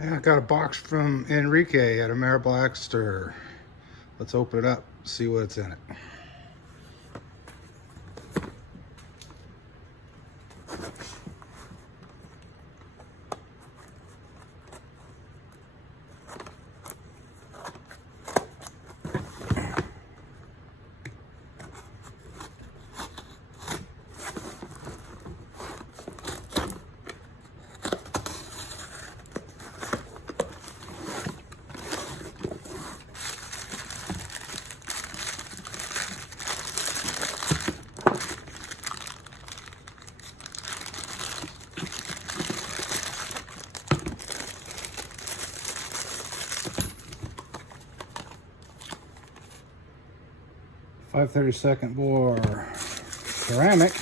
Yeah, I got a box from Enrique at AmeriBlaster. Let's open it up, see what's in it. .532 bore ceramic.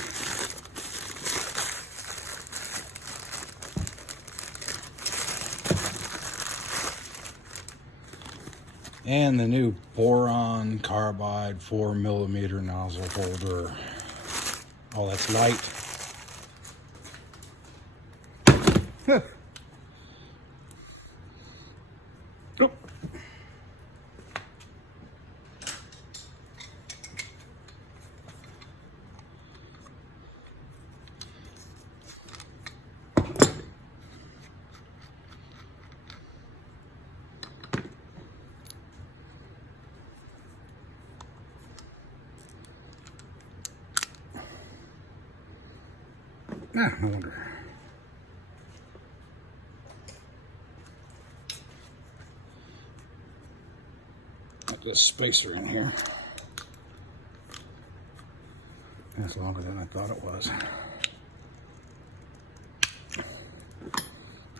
And the new Boron Carbide 4mm nozzle holder. Oh, that's light. Oh. Ah, no wonder. Got this spacer in here. That's longer than I thought it was.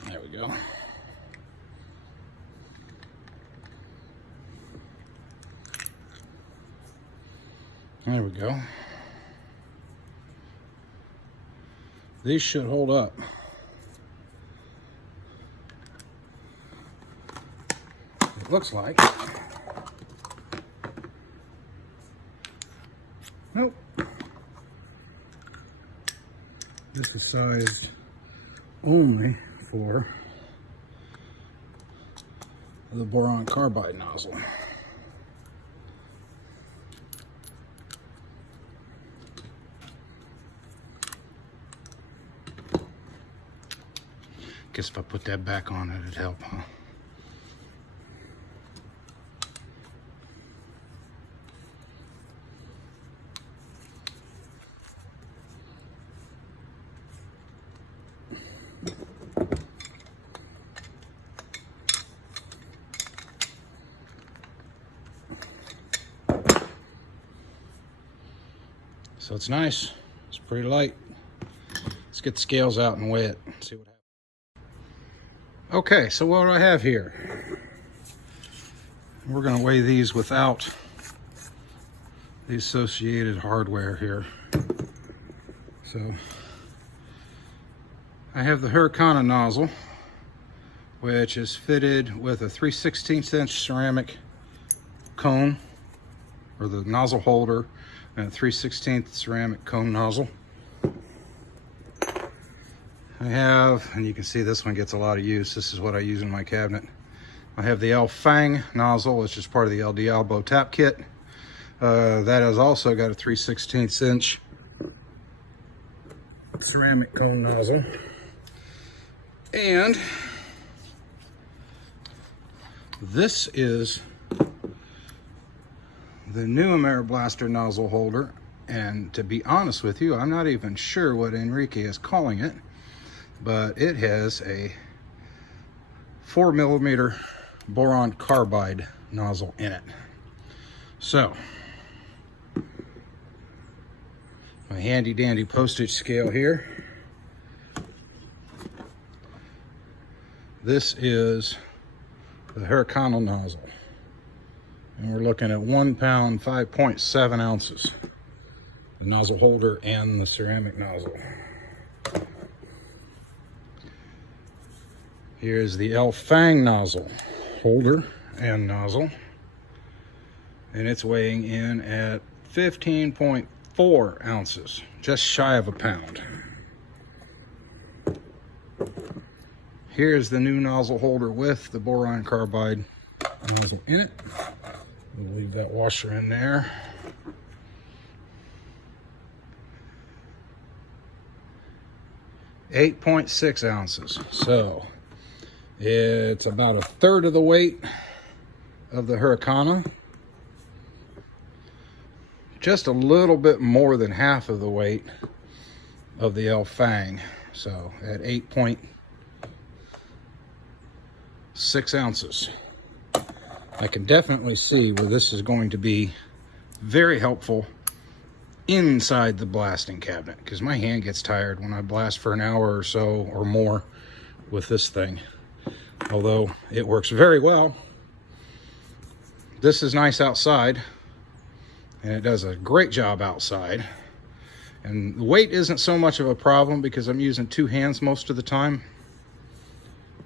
There we go. There we go. These should hold up. It looks like. Nope. This is sized only for the Boron Carbide nozzle. Guess if I put that back on, it'd help, huh? So it's nice. It's pretty light. Let's get the scales out and weigh it. See what happens. Okay, so what do I have here? We're going to weigh these without the associated hardware here. So I have the Hurricane nozzle, which is fitted with a 3/16 inch ceramic cone, or the nozzle holder, and a 3/16 ceramic cone nozzle. I have, and you can see this one gets a lot of use. This is what I use in my cabinet. I have the El Fang nozzle, which is part of the El Diablo tap kit. That has also got a 3/16 inch ceramic cone nozzle. And this is the new AmeriBlaster nozzle holder. And to be honest with you, I'm not even sure what Enrique is calling it, but it has a 4mm Boron Carbide nozzle in it. So, my handy dandy postage scale here. This is the Hurricane nozzle. And we're looking at 1 pound, 5.7 ounces. The nozzle holder and the ceramic nozzle. Here's the El Fang nozzle holder and nozzle, and it's weighing in at 15.4 ounces, just shy of a pound. here's the new nozzle holder with the Boron Carbide nozzle in it. We'll leave that washer in there. .6 ounces. So it's about a third of the weight of the Hurricane. Just a little bit more than half of the weight of the Fang. So at 8.6 ounces. I can definitely see where this is going to be very helpful inside the blasting cabinet, because my hand gets tired when I blast for an hour or so or more with this thing. Although it works very well. This is nice outside, and it does a great job outside. And the weight isn't so much of a problem because I'm using two hands most of the time.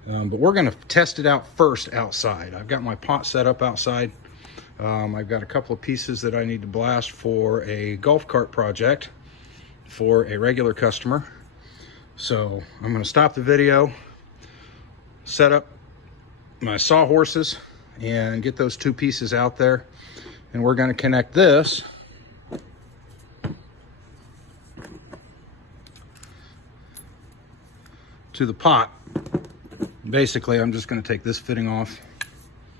But we're going to test it out first outside. I've got my pot set up outside. I've got a couple of pieces that I need to blast for a golf cart project for a regular customer. So I'm going to stop the video, set up my sawhorses, and get those two pieces out there. And we're going to connect this to the pot. Basically, I'm just going to take this fitting off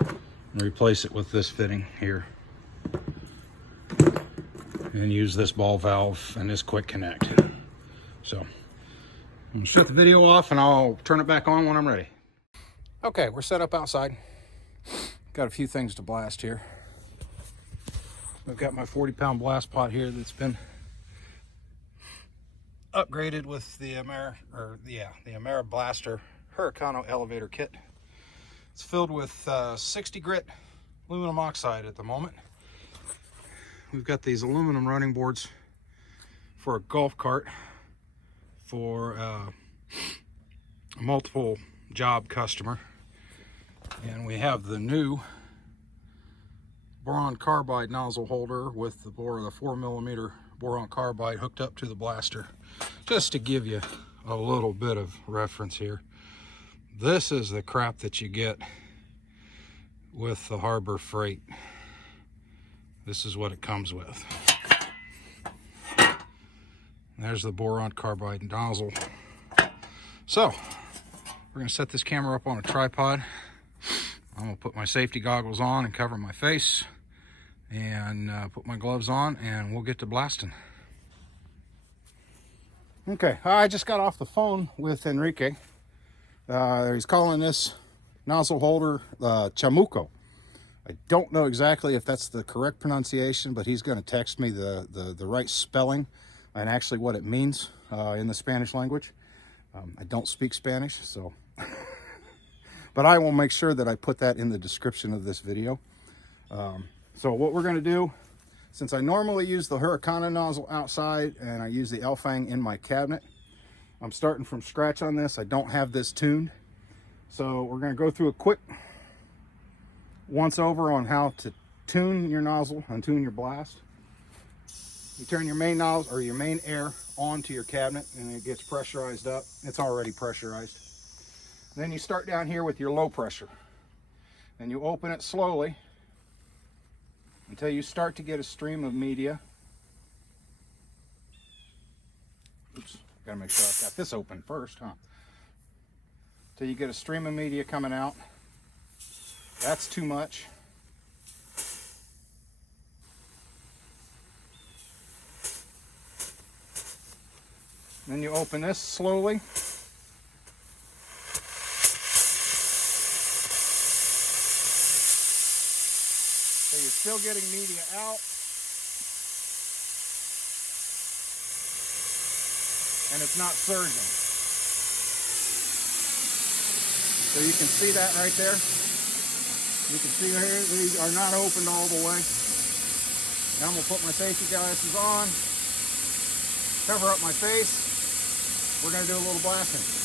and replace it with this fitting here, and use this ball valve and this quick connect. So I'm going to shut the video off and I'll turn it back on when I'm ready. Okay, we're set up outside. Got a few things to blast here. I've got my 40-pound blast pot here that's been upgraded with the AmeriBlaster Hurricane elevator kit. It's filled with 60 grit aluminum oxide at the moment. We've got these aluminum running boards for a golf cart for a multiple job customer. And we have the new Boron Carbide nozzle holder with the 4mm Boron Carbide hooked up to the blaster. Just to give you a little bit of reference here. This is the crap that you get with the Harbor Freight. This is what it comes with. There's the Boron Carbide nozzle. So, we're going to set this camera up on a tripod. I'm going to put my safety goggles on and cover my face, and put my gloves on, and we'll get to blasting. Okay, I just got off the phone with Enrique. He's calling this nozzle holder ChaMuKo. I don't know exactly if that's the correct pronunciation, but he's going to text me the right spelling and actually what it means in the Spanish language. I don't speak Spanish, so but I will make sure that I put that in the description of this video. So what we're going to do, since I normally use the Hurricane nozzle outside and I use the Fang in my cabinet, I'm starting from scratch on this. I don't have this tuned. So we're going to go through a quick once over on how to tune your nozzle and tune your blast. You turn your main nozzle or your main air onto your cabinet and it gets pressurized up. It's already pressurized. Then you start down here with your low pressure. And you open it slowly until you start to get a stream of media. Oops. Gotta make sure I've got this open first, huh? Till you get a stream of media coming out. That's too much. Then you open this slowly. So you're still getting media out. And it's not surging. So you can see that right there. You can see here, these are not opened all the way. Now I'm going to put my safety glasses on, cover up my face. We're going to do a little blasting.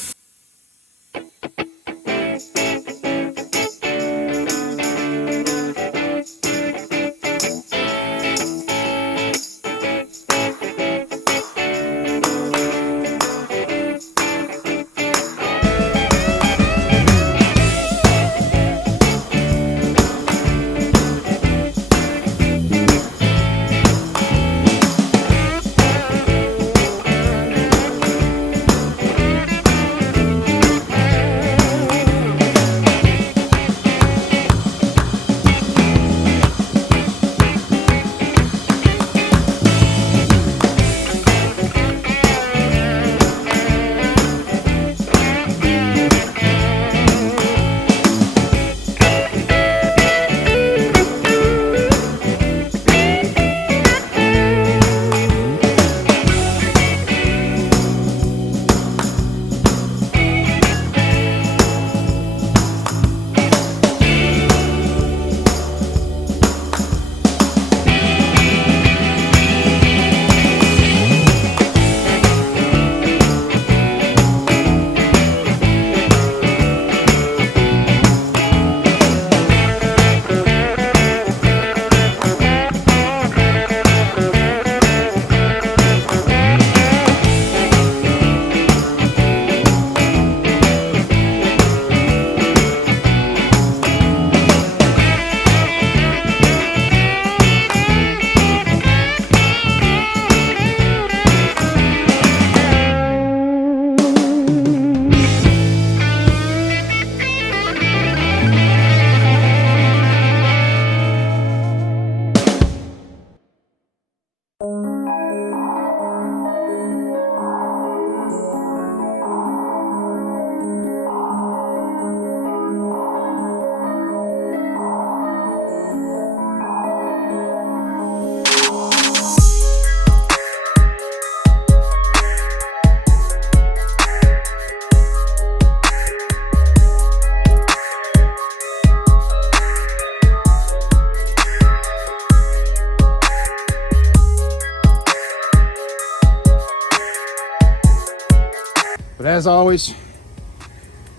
as always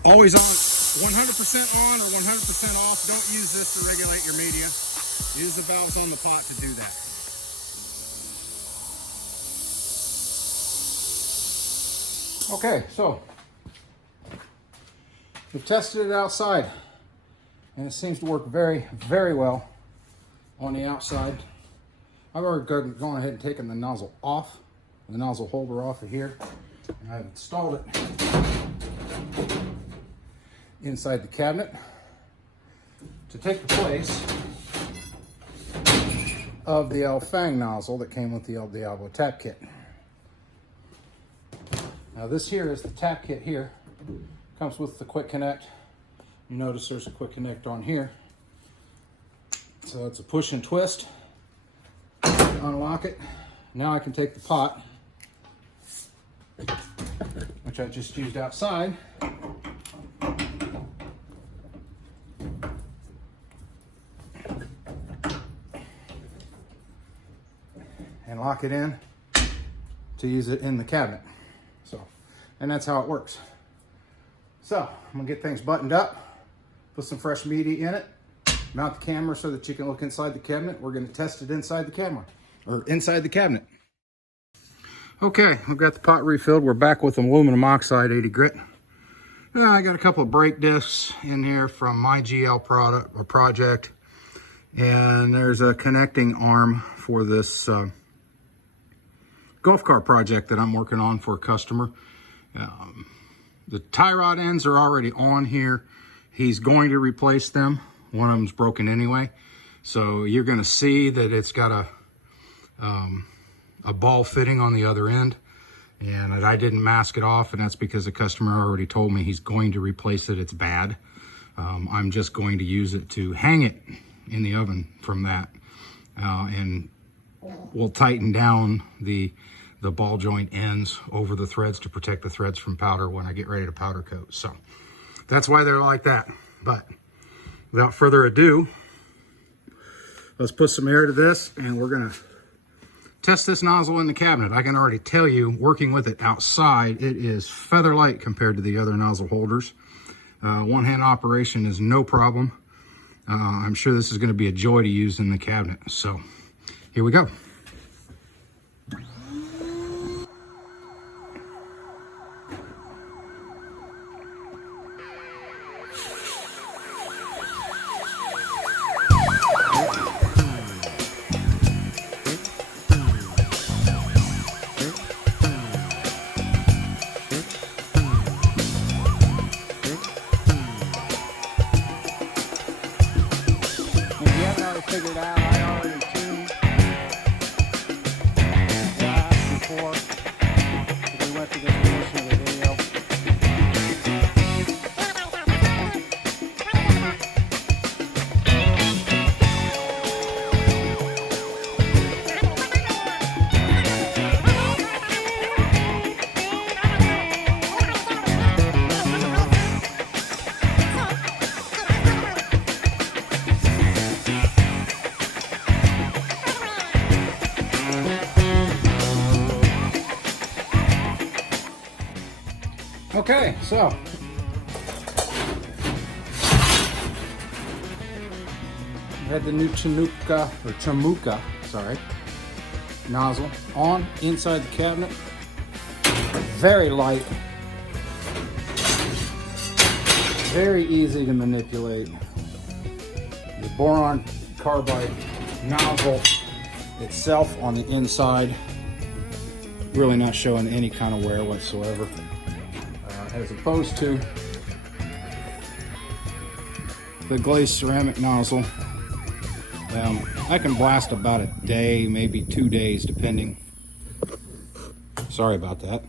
on 100% on or 100% off. Don't use this to regulate your media. Use the valves on the pot to do that. Okay, so we've tested it outside and it seems to work very, very well on the outside. I've already gone ahead and taken the nozzle off, the nozzle holder off of here, and I've installed it inside the cabinet to take the place of the El Fang nozzle that came with the El Diablo tap kit. Now this here is the tap kit here. Comes with the quick connect. You notice there's a quick connect on here. So it's a push and twist. Unlock it. Now I can take the pot, which I just used outside, and lock it in to use it in the cabinet. So, and that's how it works. So I'm gonna get things buttoned up, put some fresh media in it, mount the camera so that you can look inside the cabinet. We're gonna test it inside the camera, or inside the cabinet. Okay, we've got the pot refilled. We're back with aluminum oxide 80 grit. I got a couple of brake discs in here from my GL project, and there's a connecting arm for this golf cart project that I'm working on for a customer. The tie rod ends are already on here. He's going to replace them. One of them's broken anyway. So you're gonna see that it's got a ball fitting on the other end, and I didn't mask it off, and that's because the customer already told me he's going to replace it. It's bad. I'm just going to use it to hang it in the oven from that, and we'll tighten down the ball joint ends over the threads to protect the threads from powder when I get ready to powder coat. So that's why they're like that. But without further ado, let's put some air to this, and we're gonna test this nozzle in the cabinet. I can already tell you, working with it outside, it is feather light compared to the other nozzle holders. One-hand operation is no problem. I'm sure this is gonna be a joy to use in the cabinet. So here we go. Figured out I already tuned that before we went to this portion of the video. Okay, so we had the new ChaMuKo, nozzle on inside the cabinet. Very light, very easy to manipulate. The Boron Carbide nozzle itself on the inside, really not showing any kind of wear whatsoever. As opposed to the glazed ceramic nozzle. I can blast about a day, maybe 2 days, depending. Sorry about that.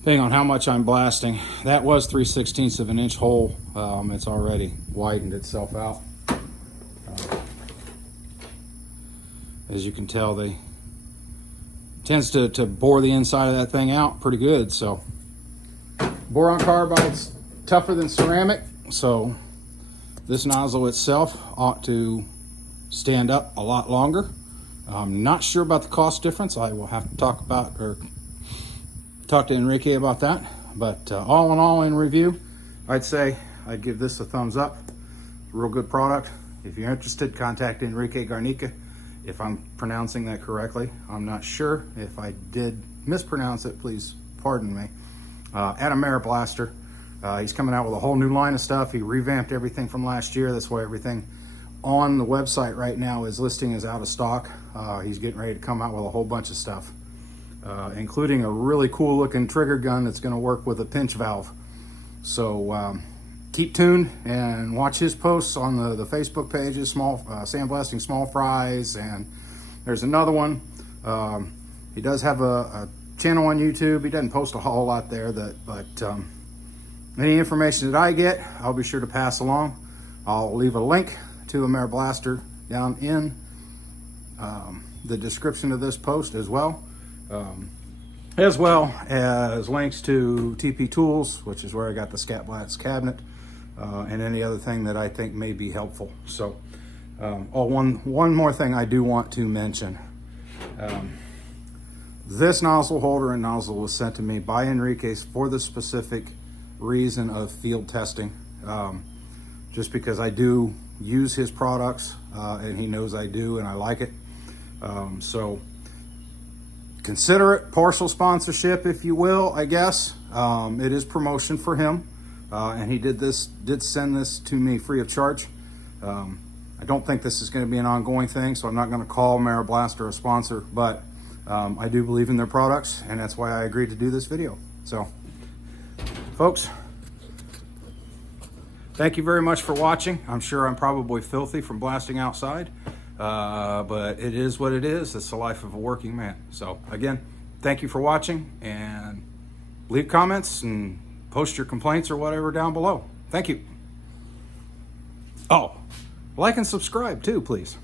Depending on how much I'm blasting. That was 3/16 of an inch hole. It's already widened itself out. As you can tell, they tends to bore the inside of that thing out pretty good. So boron carbide's tougher than ceramic, so this nozzle itself ought to stand up a lot longer. I'm not sure about the cost difference. I will have to talk to Enrique about that. But all in all, in review, I'd say I'd give this a thumbs up. Real good product. If you're interested, contact Enrique Garnica. If I'm pronouncing that correctly, I'm not sure. If I did mispronounce it, please pardon me. At AmeriBlaster. He's coming out with a whole new line of stuff. He revamped everything from last year. That's why everything on the website right now, his listing is out of stock. He's getting ready to come out with a whole bunch of stuff, including a really cool looking trigger gun that's going to work with a pinch valve. So keep tuned and watch his posts on the Facebook pages, Sandblasting Small Fries, and there's another one. He does have a channel on YouTube. He doesn't post a whole lot there, but any information that I get, I'll be sure to pass along. I'll leave a link to AmeriBlaster down in the description of this post as well as links to TP Tools, which is where I got the Scat Blast cabinet, and any other thing that I think may be helpful. So, one more thing I do want to mention. This nozzle holder and nozzle was sent to me by Enrique for the specific reason of field testing, just because I do use his products, and he knows I do, and I like it. So consider it partial sponsorship, if you will, I guess. It is promotion for him, and he did send this to me free of charge. I don't think this is going to be an ongoing thing, so I'm not going to call AmeriBlaster a sponsor, but I do believe in their products, and that's why I agreed to do this video. So, folks, thank you very much for watching. I'm sure I'm probably filthy from blasting outside, but it is what it is. It's the life of a working man. So, again, thank you for watching, and leave comments and post your complaints or whatever down below. Thank you. Oh, like and subscribe too, please.